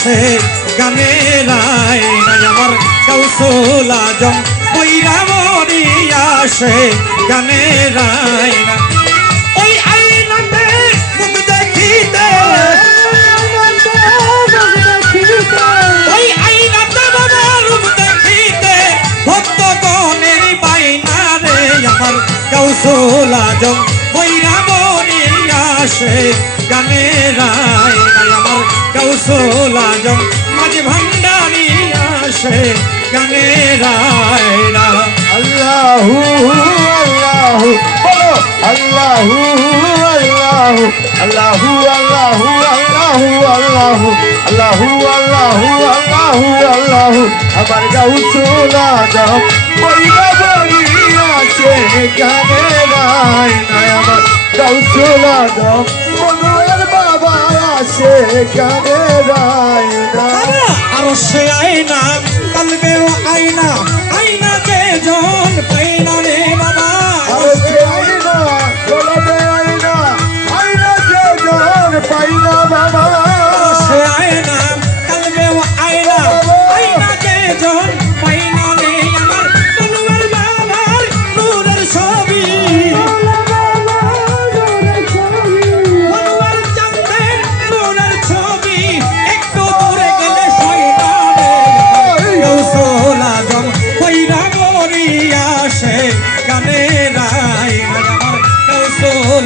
সে গানে নাই আমার কৌশলা জম বৈরা মরি আসে গানে রায় না ওই আইনাতে ভক্ত জম বৈরা আসে গানে রায় কৌশল আজম মাঝ ভান্ডারি আসে গানের আয়না আল্লাহু আল্লাহু বলো আল্লাহু আল্লাহু আল্লাহু আল্লাহু আল্লাহু আল্লাহু আল্লাহু আল্লাহু আল্লাহু আল্লাহু আমার গাউসুল আজম বইরা বলি গানে নাই আমার গাউসুল আজম মনোয়ার বাবা আছে গানে নাই আরও সে আয়না কালবেও আয়না জন পাইনা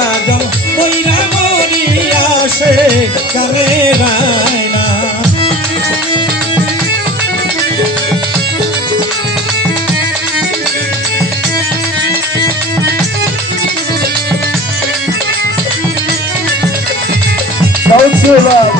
সারা জম বইরা মরি কারে রায়না Don't?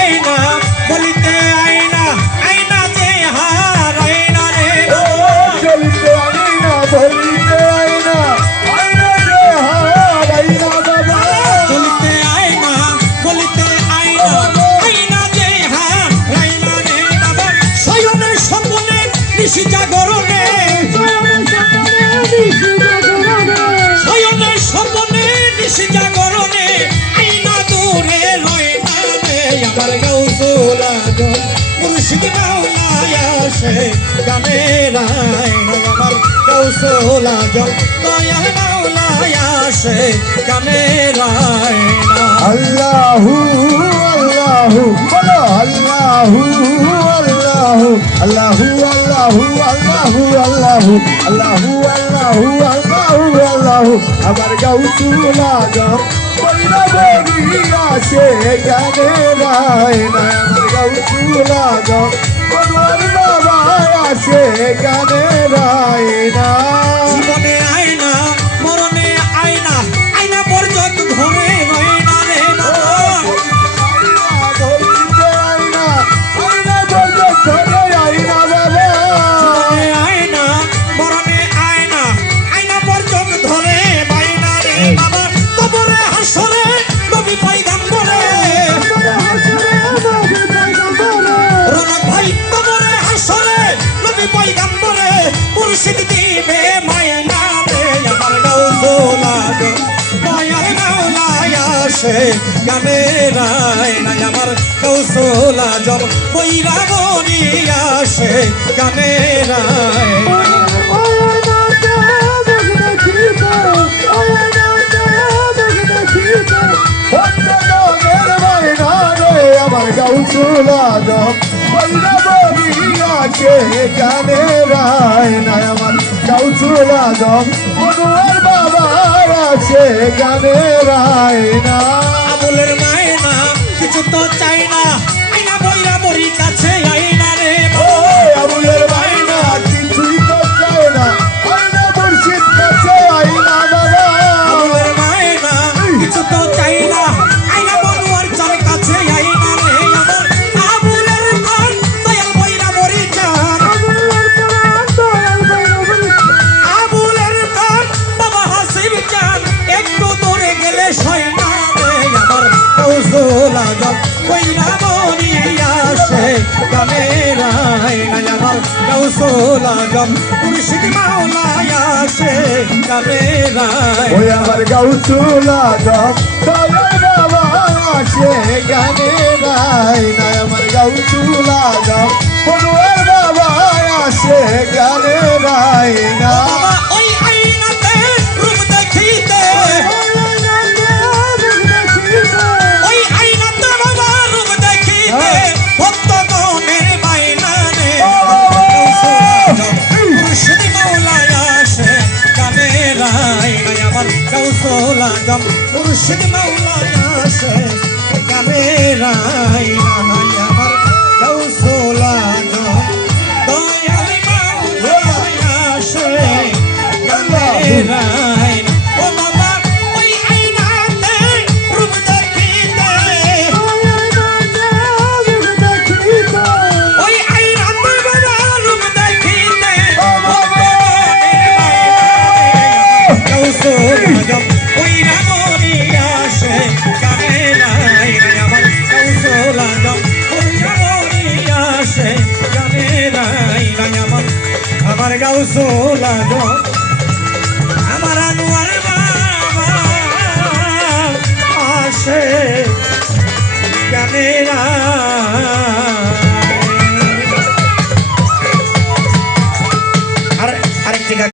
মুর্শিদ মাওলায় আসে গানে রায় আমার গাউসুলা গো দয়াল মাওলায় আসে গানে রায় না আল্লাহু আল্লাহু বলো আল্লাহু আল্লাহু আল্লাহু আল্লাহু। আমার গাউসুলা গাম বইরা বলিয়া সে গানে যাও চুলা যাও আসে গানের আয়না আমার কৌশলা জব বৈরা মনি আসে গানের আয়না আমার গাউসুলা দম বৈরা গানে রায় আমার গাউসুলা বাবা আছে গানে রায় না গেলে সয়না রে আমার কৌশলা জব বৈরা মরি আসে গানের আয়না আমার কৌশলা জব মুর্শিদ মাওলায় আসে গানের আমার দম দয়াল আসে গানে রায় না আমার আমার কৌশল আজম মুর্শিদ মাওলায় আসে গানের আয়না আমার কৌশল